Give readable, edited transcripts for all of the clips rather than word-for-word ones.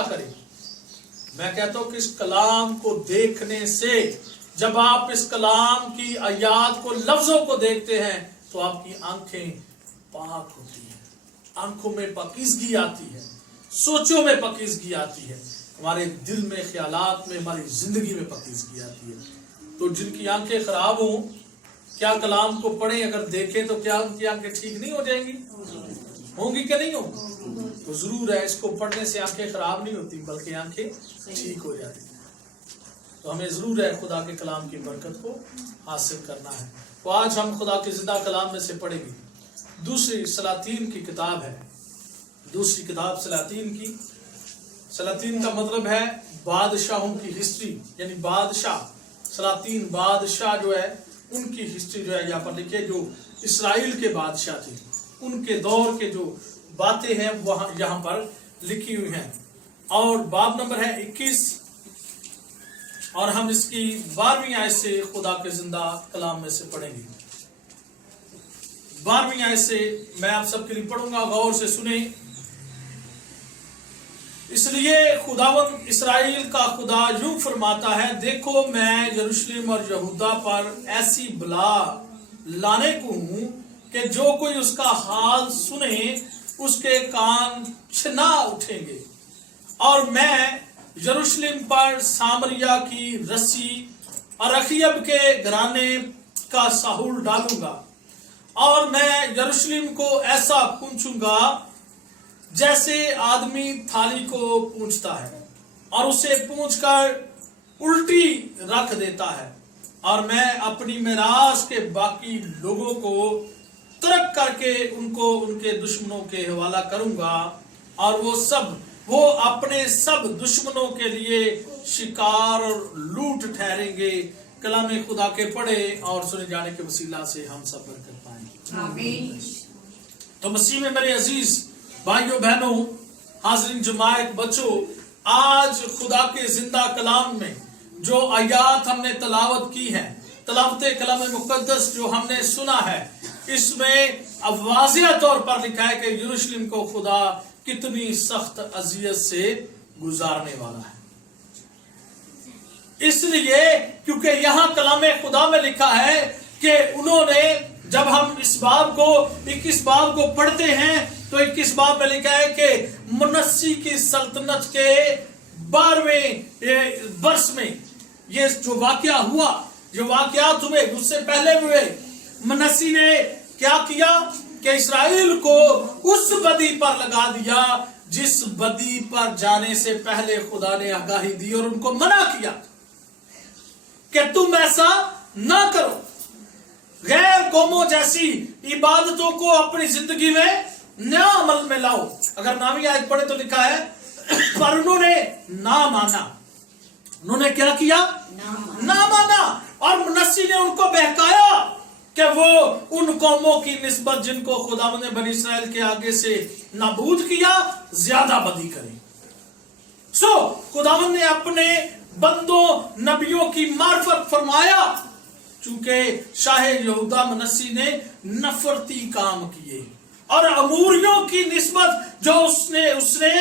करें। मैं कहता हूं कि इस कलाम को देखने से, जब आप इस कलाम की आयात को, लफ्जों को देखते हैं, तो आपकी आंखें पाक होती हैं, आंखों में पाकीज़गी आती है, सोचों में पाकीज़गी आती है, हमारे दिल में, ख्यालात में, हमारी जिंदगी में पाकीज़गी आती है। तो जिनकी आंखें खराब हों, क्या कलाम को पढ़ें, अगर देखें तो क्या उनकी आंखें ठीक नहीं हो जाएंगी? होंगी कि नहीं होंगी? तो जरूर है, इसको पढ़ने से आंखें खराब नहीं होती बल्कि आंखें ठीक हो जाती हैं। तो हमें जरूर है खुदा के कलाम की बरकत को हासिल करना है। तो आज हम खुदा के जिंदा कलाम में से पढ़ेंगे। दूसरी सलातीन की किताब है, दूसरी किताब सलातीन की। सलातीन का मतलब है बादशाहों की हिस्ट्री, यानी बादशाह, सलातीन बादशाह जो है उनकी हिस्ट्री जो है यहाँ पर लिखी है, जो इसराइल के बादशाह थे उनके दौर के जो बातें हैं वहां यहाँ पर लिखी हुई हैं। और बाब नंबर है 21 और हम इसकी 12वीं आयत से खुदा के जिंदा कलाम में से पढ़ेंगे। 12वीं आयत से मैं आप सबके लिए पढ़ूंगा, गौर से सुने। इसलिए खुदावंद इसराइल का खुदा यूं फरमाता है, देखो मैं यरूशलेम और यहूदा पर ऐसी बला लाने को हूं कि जो कोई उसका हाल सुने उसके कान छिना उठेंगे। और मैं यरूशलेम पर सामरिया की रस्सी और अखियब के घराने का साहुल डालूंगा, और मैं यरूशलेम को ऐसा पूंछूंगा जैसे आदमी थाली को पूंछता है और उसे पूंछकर उल्टी रख देता है। और मैं अपनी मेरास के बाकी लोगों को तर्क करके उनको उनके दुश्मनों के हवाला करूंगा, और वो अपने सब दुश्मनों के लिए शिकार और लूट ठहरेंगे। कलाम खुदा के पढ़े और सुने जाने के वसीला से हम सब बरकत पाएंगे, आमीन। तो मसीह में मेरे अजीज भाइयों बहनों, हाजरीन जमायत बच्चों, आज खुदा के जिंदा कलाम में जो आयात हमने तलावत की है, तलावत कलाम मुकद्दस जो हमने सुना है, इसमें अब वाज़िह तौर पर लिखा है कि यरूशलेम को खुदा कितनी सख्त अजियत से गुजारने वाला है। इसलिए क्योंकि यहाँ कलाम खुदा में लिखा है कि उन्होंने, जब हम इस बाब को 21 बाब को पढ़ते हैं तो 21 बाब में लिखा है कि मुनस्सी की सल्तनत के 12वें वर्ष में ये जो वाकया हुआ, जो वाकयात हुए उससे पहले हुए, मनस्सी ने क्या किया कि इसराइल को उस बदी पर लगा दिया जिस बदी पर जाने से पहले खुदा ने आगाही दी और उनको मना किया कि तुम ऐसा ना करो, गैर कौमों जैसी इबादतों को अपनी जिंदगी में नया अमल में लाओ। अगर 9वीं आयत पढ़े तो लिखा है, पर उन्होंने ना माना। उन्होंने क्या किया? ना माना। और मनस्सी ने उनको बहकाया कि वो उन कौमों की निस्बत जिनको खुदावंद ने बनी इस्राएल के आगे से नाबूद किया, ज्यादा बदी करें। खुदावंद ने अपने बंदों नबियों की मार्फत फरमाया, चूंकि शाह यहूदा मनस्सी ने नफरती काम किए और अमूरियों की निस्बत जो उसने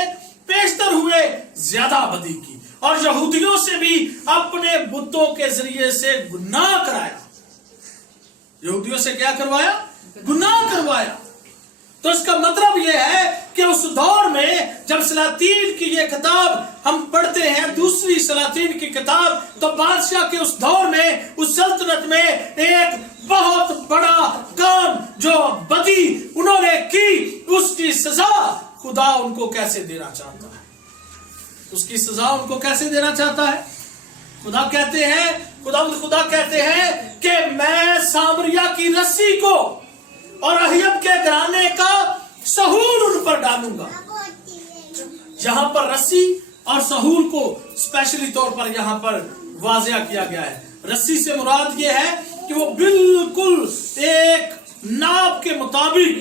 पेशतर हुए ज्यादा बदी की, और यहूदियों से भी अपने बुतों के जरिए से गुनाह कराया। यहूदियों से क्या करवाया? गुनाह करवाया। तो इसका मतलब यह है कि उस दौर में जब सलातीन की ये किताब हम पढ़ते हैं, दूसरी सलातीन की किताब, तो बादशाह के उस दौर में, उस सल्तनत में एक बहुत बड़ा काम जो बदी उन्होंने की, उसकी सजा खुदा उनको कैसे देना चाहता है, उसकी सजा उनको कैसे देना चाहता है। खुदा कहते हैं कि मैं सामरिया की रस्सी को और अहियब के घराने का सहूल उन पर डालूंगा। जहां पर रस्सी और सहूल को स्पेशली तौर पर यहां पर वाज़िह किया गया है। रस्सी से मुराद ये है कि वो बिल्कुल एक नाप के मुताबिक,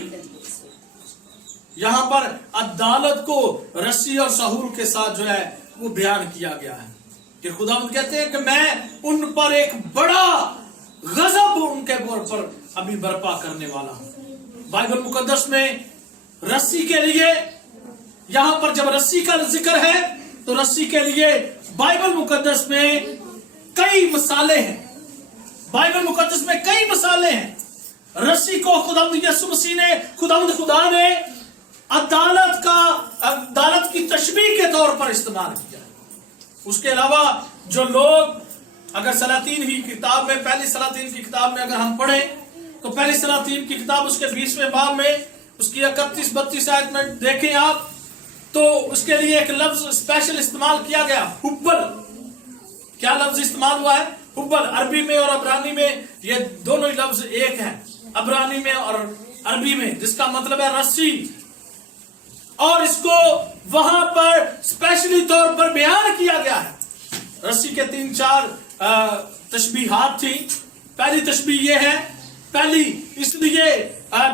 यहां पर अदालत को रस्सी और सहूल के साथ जो है वो बयान किया गया है कि खुदावंद कहते हैं कि मैं उन पर एक बड़ा गजब उनके पर अभी बर्पा करने वाला हूं। बाइबल मुकद्दस में रस्सी के लिए, यहां पर जब रस्सी का जिक्र है तो रस्सी के लिए बाइबल मुकद्दस में कई मिसालें हैं, बाइबल मुकद्दस में कई मिसालें हैं। रस्सी को खुदावंद यीशु मसीह ने, खुदा ने अदालत की तशबीह के तौर पर इस्तेमाल किया। उसके अलावा जो लोग, अगर सलातीन की किताब में, पहली सलातीन की किताब में अगर हम पढ़ें तो पहली सलातीन की किताब उसके 20वें बाब में उसकी 31-32 आयत में देखें आप, तो उसके लिए एक लफ्ज स्पेशल इस्तेमाल किया गया, हुब्बल। क्या लफ्ज इस्तेमाल हुआ है? हुब्बल। अरबी में और अबरानी में ये दोनों ही लफ्ज एक हैं, अबरानी में और अरबी में, जिसका मतलब है रस्सी। और इसको वहां पर स्पेशली तौर पर बयान किया गया है। रस्सी के 3-4 तशबीहात थी। पहली तशबीह ये है, पहली इसलिए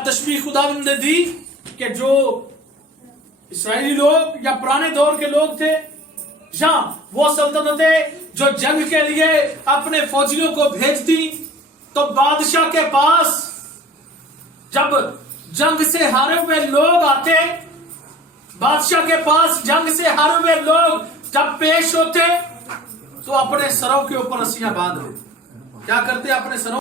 तशबीह खुदावंद ने दी कि जो इस्राएली लोग या पुराने दौर के लोग थे, या वो सल्तनतें जो जंग के लिए अपने फौजियों को भेजती, तो बादशाह के पास जब जंग से हारे हुए लोग आते, बादशाह के पास जंग से हारे हुए लोग जब पेश होते, तो अपने सरों के ऊपर रस्सियां बांध देते। क्या करते? अपने सरों